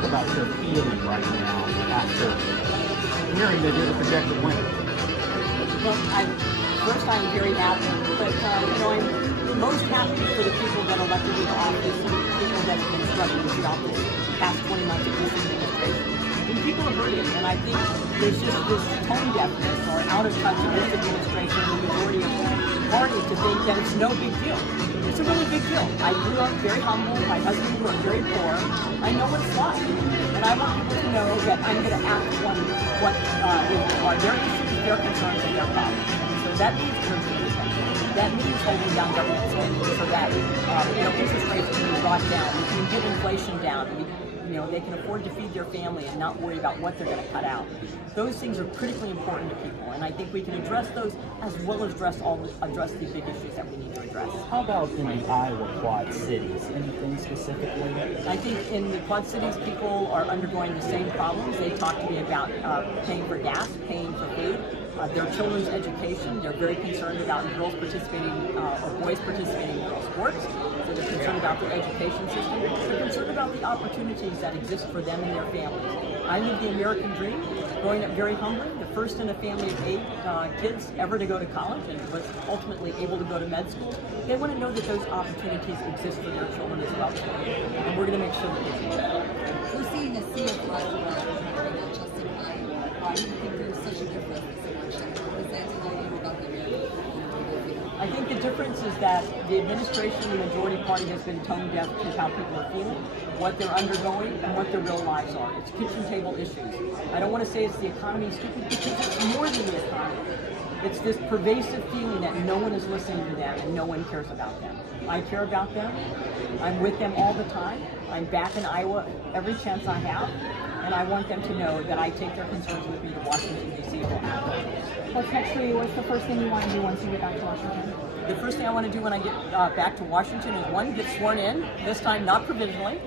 talk about your feeling right now after hearing that you're the projected winner. Well, I'm very happy, but I'm most happy for the people that elected me to office and the people that have been struggling throughout this past 20 months of this administration. And people are hurting, and I think there's just this tone deafness or out of touch of this administration and the majority of parties to think that it's no big deal. It's a really big deal. I grew up very humble. My husband grew up very poor. I know what it's like, and I want people to know that I'm going to act on what are their issues, their concerns, and their problems. So that means urgent attention. That means holding down government spending so that interest rates can be brought down. We can get inflation down. They can afford to feed their family and not worry about what they're going to cut out. Those things are critically important to people, and I think we can address those as well as address the big issues that we need to address. How about in the Iowa Quad Cities? Anything specifically? I think in the Quad Cities, people are undergoing the same problems. They talk to me about paying for gas, paying for food, their children's education. They're very concerned about girls participating or boys participating in girls' sports. So they're concerned about their education system. They're concerned about the opportunities that exist for them and their families. I live the American dream, growing up very humbly, the first in a family of 8 kids ever to go to college and was ultimately able to go to med school. They want to know that those opportunities exist for their children as well. And we're going to make sure that they do that. We're seeing a sea of positive not just in Iowa. Why do you think there's such a difference in this election? What does that tell you about the American people? I think the difference is that the administration, the majority party, has been tone deaf to how people are feeling, what they're undergoing, and what their real lives are. It's kitchen table issues. I don't want to say it's the economy is stupid, because it's more than the economy. It's this pervasive feeling that no one is listening to them and no one cares about them. I care about them. I'm with them all the time. I'm back in Iowa every chance I have, and I want them to know that I take their concerns with me to Washington, D.C. and will act on it. What's next for you? What's the first thing you want to do once you get back to Washington? The first thing I want to do when I get back to Washington is, one, get sworn in, this time not provisionally,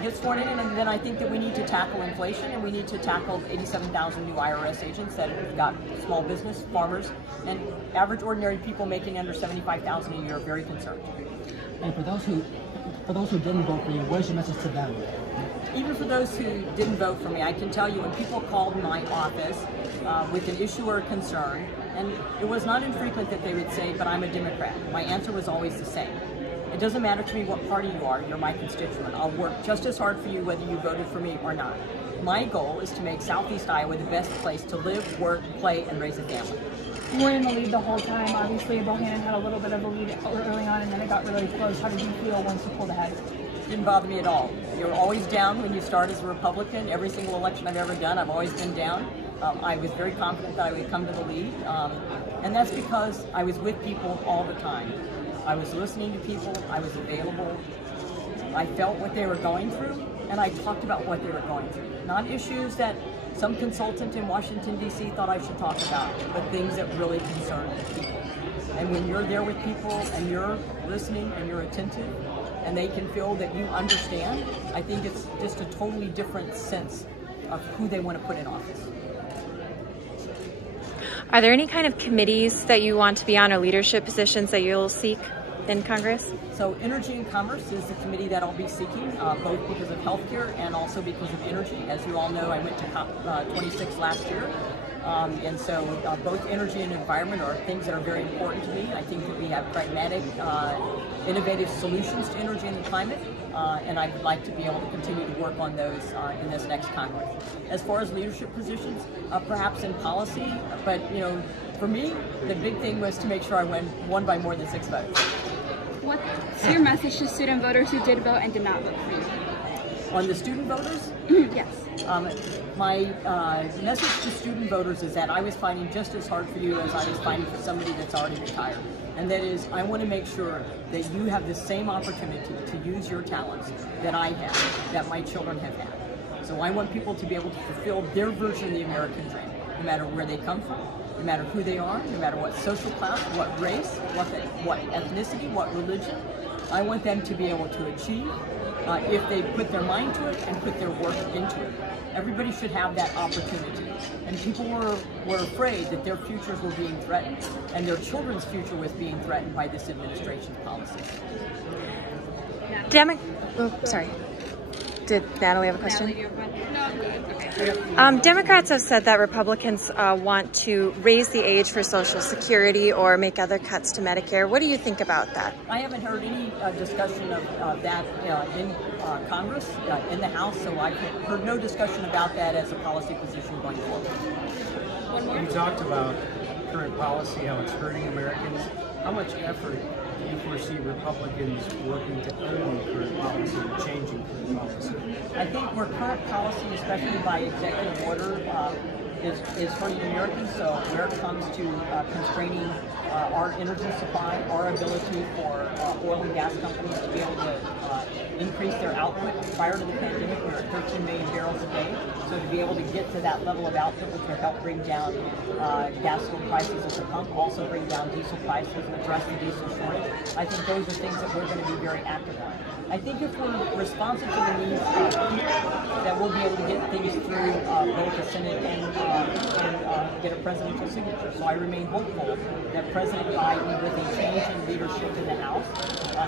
get sworn in, and then I think that we need to tackle inflation, and we need to tackle 87,000 new IRS agents that have got small business, farmers, and average ordinary people making under $75,000 a year are very concerned. And for those who didn't vote for you, what is your message to them? Even for those who didn't vote for me, I can tell you when people called my office with an issue or a concern, and it was not infrequent that they would say, but I'm a Democrat. My answer was always the same. It doesn't matter to me what party you are, you're my constituent. I'll work just as hard for you whether you voted for me or not. My goal is to make Southeast Iowa the best place to live, work, play, and raise a family. You were in the lead the whole time. Obviously, Bohannon had a little bit of a lead early on, and then it got really close. How did you feel once you pulled ahead? Didn't bother me at all. You're always down when you start as a Republican. Every single election I've ever done, I've always been down. I was very confident that I would come to the lead, and that's because I was with people all the time. I was listening to people, I was available, I felt what they were going through, and I talked about what they were going through. Not issues that some consultant in Washington, D.C. thought I should talk about, but things that really concern people. And when you're there with people and you're listening and you're attentive, and they can feel that you understand, I think it's just a totally different sense of who they want to put in office. Are there any kind of committees that you want to be on or leadership positions that you'll seek in Congress? So Energy and Commerce is the committee that I'll be seeking, both because of healthcare and also because of energy. As you all know, I went to COP26 last year. And so both energy and environment are things that are very important to me. I think that we have pragmatic, innovative solutions to energy and the climate, and I would like to be able to continue to work on those in this next Congress. As far as leadership positions, perhaps in policy, but for me, the big thing was to make sure I won by more than 6 votes. What's your message to student voters who did vote and did not vote for you? On the student voters? Yes. My message to student voters is that I was fighting just as hard for you as I was fighting for somebody that's already retired. And that is, I want to make sure that you have the same opportunity to use your talents that I have, that my children have had. So I want people to be able to fulfill their version of the American dream, no matter where they come from, no matter who they are, no matter what social class, what race, what ethnicity, what religion. I want them to be able to achieve if they put their mind to it and put their work into it. Everybody should have that opportunity. And people were afraid that their futures were being threatened, and their children's future was being threatened by this administration's policies. Sorry. Did Natalie have a question? Natalie, do you have a question? No, I'm good. Okay. Democrats have said that Republicans want to raise the age for Social Security or make other cuts to Medicare. What do you think about that? I haven't heard any discussion of that in Congress, in the House, so I've heard no discussion about that as a policy position going forward. One more. You talked about current policy, how it's hurting Americans. How much effort do you foresee Republicans working to undo current policy and changing current policy? I think where current policy, especially by executive order, is hurting Americans. So where it comes to constraining our energy supply, our ability for oil and gas companies to be able to increase their output. Prior to the pandemic, we were at 13 million barrels a day. So to be able to get to that level of output, which will help bring down gasoline prices at the pump, also bring down diesel prices, address the diesel shortage. I think those are things that we're going to be very active on. I think if we're responsive to the needs of people, that we'll be able to get things through both the Senate and get a presidential signature. So I remain hopeful that President Biden, with a change in leadership in the House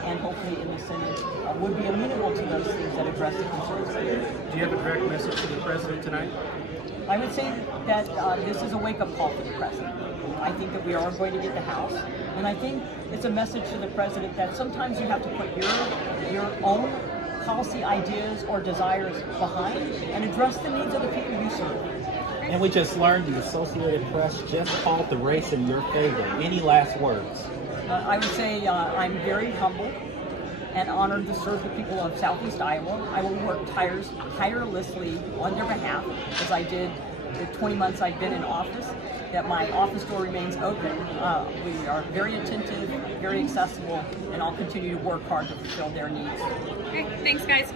and hopefully in the Senate, would be amenable to those things that address the concerns. Do you have a direct message to the president tonight? I would say that this is a wake-up call for the president. I think that we are going to get the House, and I think it's a message to the president that sometimes you have to put your own policy ideas or desires behind and address the needs of the people you serve. And we just learned the Associated Press just called the race in your favor. Any last words? I would say I'm very humbled and honored to serve the people of Southeast Iowa. I will work tirelessly on their behalf, as I did the 20 months I've been in office, that my office door remains open. We are very attentive, very accessible, and I'll continue to work hard to fulfill their needs. Okay, thanks guys.